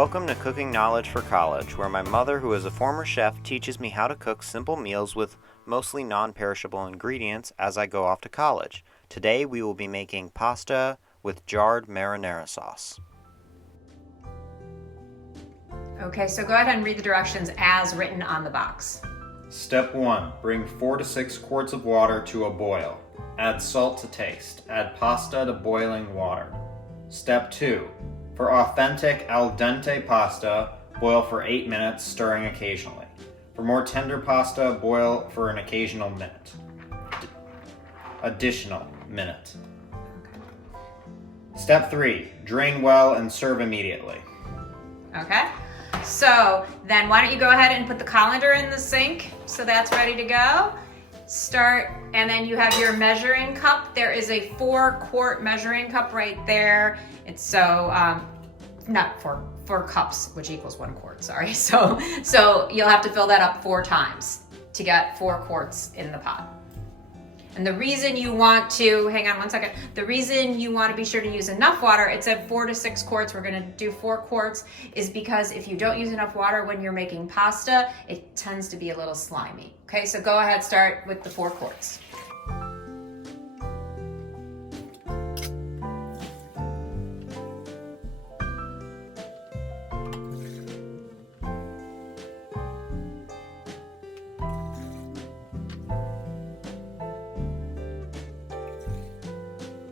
Welcome to Cooking Knowledge for College, where my mother, who is a former chef, teaches me how to cook simple meals with mostly non-perishable ingredients as I go off to college. Today we will be making pasta with jarred marinara sauce. Okay, so go ahead and read the directions as written on the box. Step 1. Bring 4 to 6 quarts of water to a boil. Add salt to taste. Add pasta to boiling water. Step 2. For authentic al dente pasta, boil for 8 minutes, stirring occasionally. For more tender pasta, boil for an additional minute. Step 3. Drain well and serve immediately. Okay, so then why don't you go ahead and put the colander in the sink so that's ready to go. Start, and then you have your measuring cup. There is a 4-quart measuring cup right there. It's not four cups, which equals 1 quart, sorry. So you'll have to fill that up 4 times to get 4 quarts in the pot. And the reason you want to, hang on 1 second, the reason you want to be sure to use enough water, it said 4 to 6 quarts, we're gonna do 4 quarts, is because if you don't use enough water when you're making pasta, it tends to be a little slimy. Okay, so go ahead, start with the 4 quarts.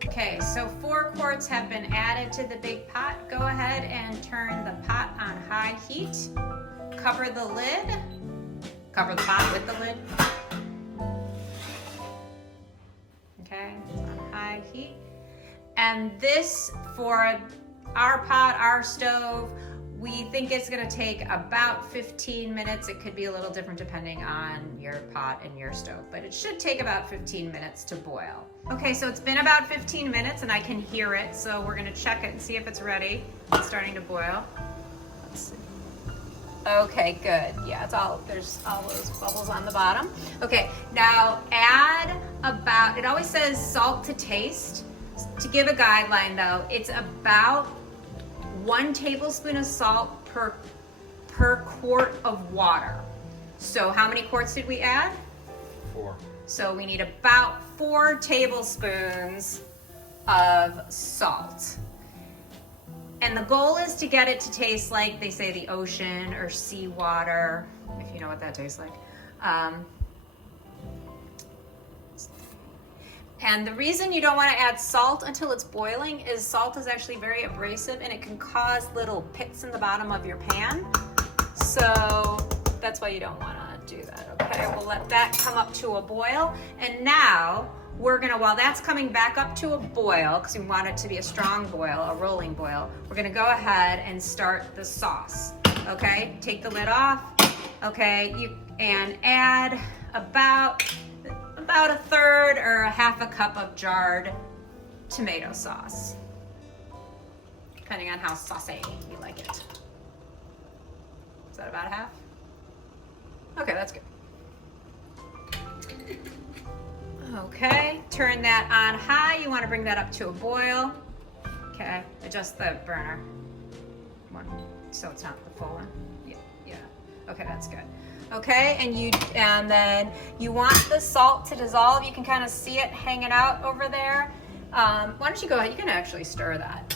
Okay, so 4 quarts have been added to the big pot. Go ahead and turn the pot on high heat. Cover the lid. Cover the pot with the lid. Okay, it's on high heat. And this, for our pot, our stove, we think it's gonna take about 15 minutes. It could be a little different depending on your pot and your stove, but it should take about 15 minutes to boil. Okay, so it's been about 15 minutes and I can hear it, so we're gonna check it and see if it's ready. It's starting to boil. Let's see. Okay, good. Yeah, there's all those bubbles on the bottom. Okay, now add about, it always says salt to taste. To give a guideline though, it's about 1 tablespoon of salt per quart of water. So how many quarts did we add? 4. So we need about 4 tablespoons of salt. And the goal is to get it to taste like, they say, the ocean or seawater, if you know what that tastes like. And the reason you don't want to add salt until it's boiling is salt is actually very abrasive and it can cause little pits in the bottom of your pan. So that's why you don't want to do that, okay? We'll let that come up to a boil. And now we're gonna, while that's coming back up to a boil, because we want it to be a strong boil, a rolling boil, we're gonna go ahead and start the sauce, okay? Take the lid off, okay? And add about 1/3 or 1/2 cup of jarred tomato sauce, depending on how saucy you like it. Is that about 1/2? Okay, that's good. Okay, turn that on high. You want to bring that up to a boil. Okay, adjust the burner one so it's not the full one. Yeah. Okay, that's good. Okay, and then you want the salt to dissolve. You can kind of see it hanging out over there. Why don't you go ahead? You can actually stir that.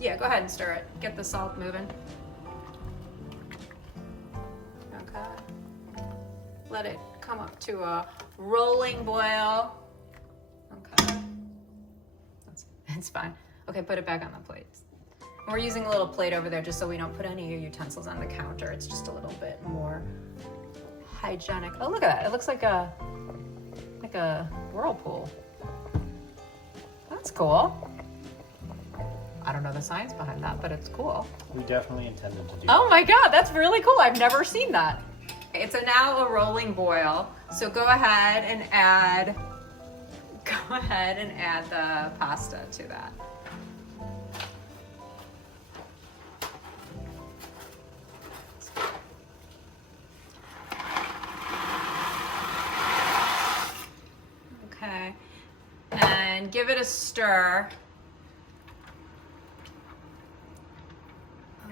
Yeah, go ahead and stir it. Get the salt moving. Okay. Let it come up to a rolling boil. Okay. It's fine. Okay, put it back on the plate. We're using a little plate over there just so we don't put any utensils on the counter. It's just a little bit more hygienic. Oh, look at that. It looks like a whirlpool. That's cool. I don't know the science behind that, but it's cool. We definitely intended to do Oh my God, that's really cool. I've never seen that. It's now a rolling boil. So go ahead and add the pasta to that. Okay, and give it a stir.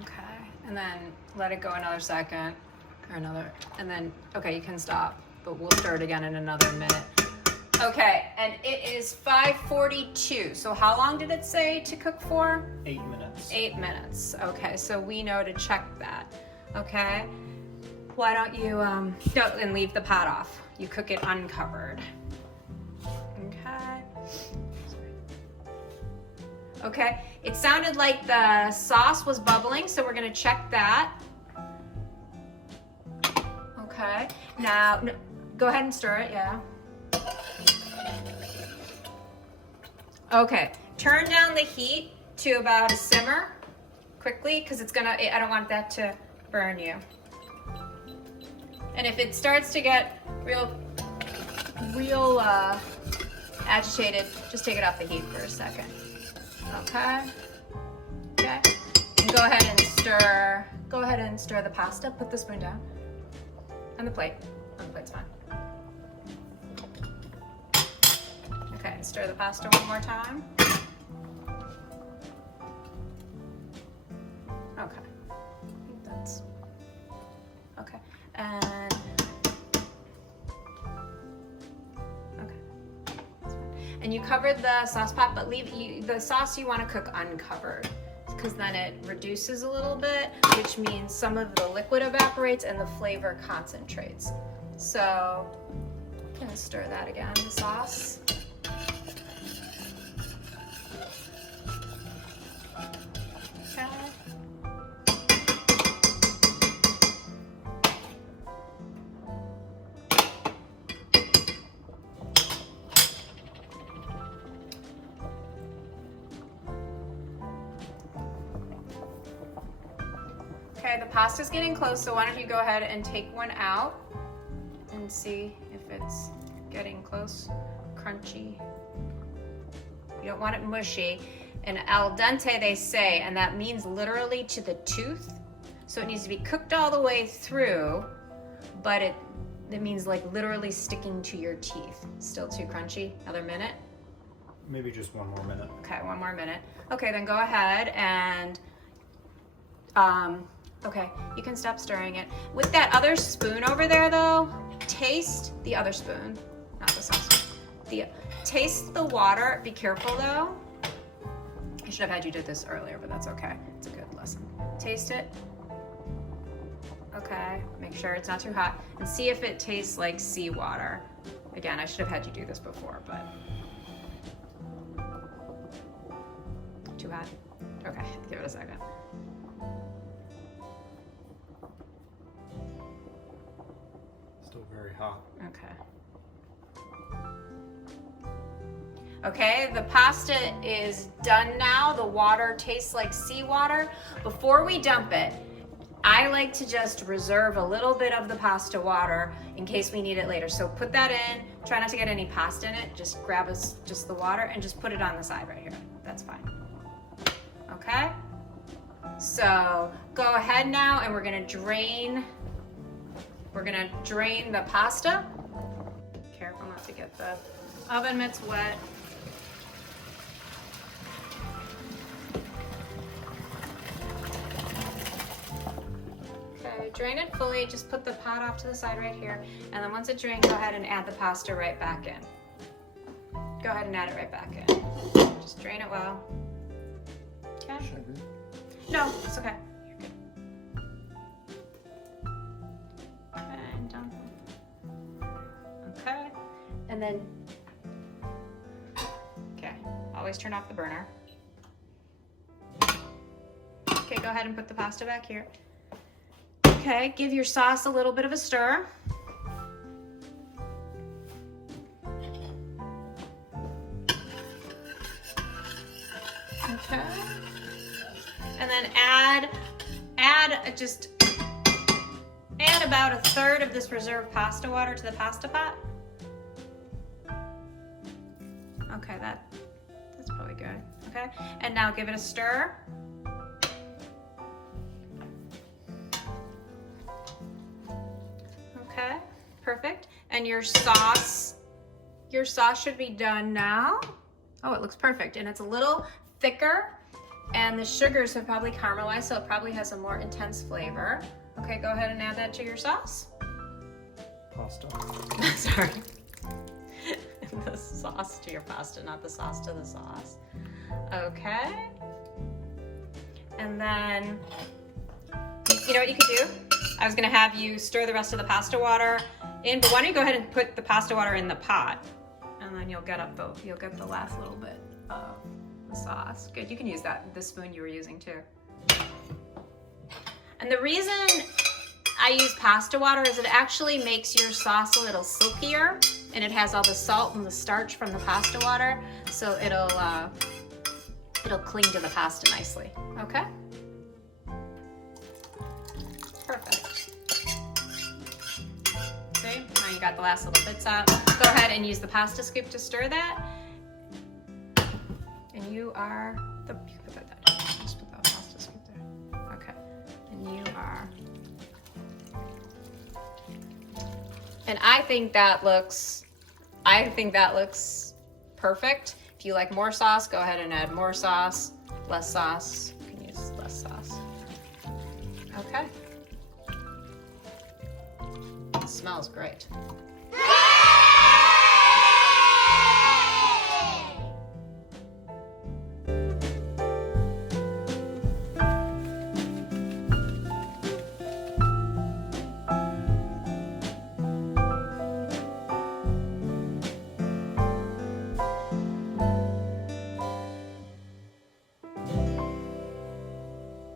Okay. And then let it go another second or another, and then, okay, you can stop, but we'll stir it again in another minute. Okay, and it is 5:42. So how long did it say to cook for? 8 minutes. 8 minutes. Okay, so we know to check that. Okay, why don't you go and leave the pot off? You cook it uncovered. Okay. Okay, it sounded like the sauce was bubbling, so we're gonna check that. Okay, now go ahead and stir it, yeah. Okay, turn down the heat to about a simmer quickly, because it's gonna, I don't want that to burn you. And if it starts to get real agitated, just take it off the heat for a second. Okay. Okay. And go ahead and stir the pasta. Put the spoon down. On the plate. On the plate's fine. Okay, and stir the pasta one more time. Okay. I think that's okay. And and you covered the sauce pot, but leave the sauce you want to cook uncovered, because then it reduces a little bit, which means some of the liquid evaporates and the flavor concentrates. So I'm gonna stir that again, the sauce. Okay. Okay, the pasta's getting close, so why don't you go ahead and take one out and see if it's getting close, crunchy. You don't want it mushy. And al dente they say, and that means literally to the tooth. So it needs to be cooked all the way through, but it means like literally sticking to your teeth. Still too crunchy, another minute? Maybe just one more minute. Okay, one more minute. Okay, then go ahead and, okay, you can stop stirring it. With that other spoon over there though, taste the other spoon, not the sauce. Taste the water, be careful though. I should have had you do this earlier, but that's okay. It's a good lesson. Taste it. Okay, make sure it's not too hot. And see if it tastes like seawater. Again, I should have had you do this before, but. Too hot? Okay, give it a second. Still very hot. Okay. Okay, the pasta is done now. The water tastes like seawater. Before we dump it, I like to just reserve a little bit of the pasta water in case we need it later. So put that in. Try not to get any pasta in it. Just grab just the water and just put it on the side right here. That's fine. Okay? So go ahead now and we're gonna drain the pasta. Careful not to get the oven mitts wet. Okay, drain it fully. Just put the pot off to the side right here. And then once it's drained, go ahead and add the pasta right back in. Go ahead and add it right back in. Just drain it well. Okay? Sugar? No, it's okay. You're good. And done. Okay. And then, okay, always turn off the burner. Okay, go ahead and put the pasta back here. Okay, give your sauce a little bit of a stir. Okay. And then add about a third of this reserved pasta water to the pasta pot. Okay, that's probably good. Okay, and now give it a stir. Okay, perfect. And your sauce should be done now. Oh, it looks perfect, and it's a little thicker And the sugars have probably caramelized, so it probably has a more intense flavor. Okay, go ahead and add that to your sauce. Pasta. Sorry. The sauce to your pasta, not the sauce to the sauce. Okay. And then, you know what you could do? I was gonna have you stir the rest of the pasta water in, but why don't you go ahead and put the pasta water in the pot, and then you'll get the last little bit of the sauce. Good, you can use the spoon you were using too. And the reason I use pasta water is it actually makes your sauce a little silkier, and it has all the salt and the starch from the pasta water, so it'll cling to the pasta nicely. Okay? Perfect. See? Now you got the last little bits out. Go ahead and use the pasta scoop to stir that. And you put that down. Just put that pasta scoop there. Okay. And you are. And I think that looks perfect. If you like more sauce, go ahead and add more sauce. Less sauce, you can use less sauce. Okay. It smells great.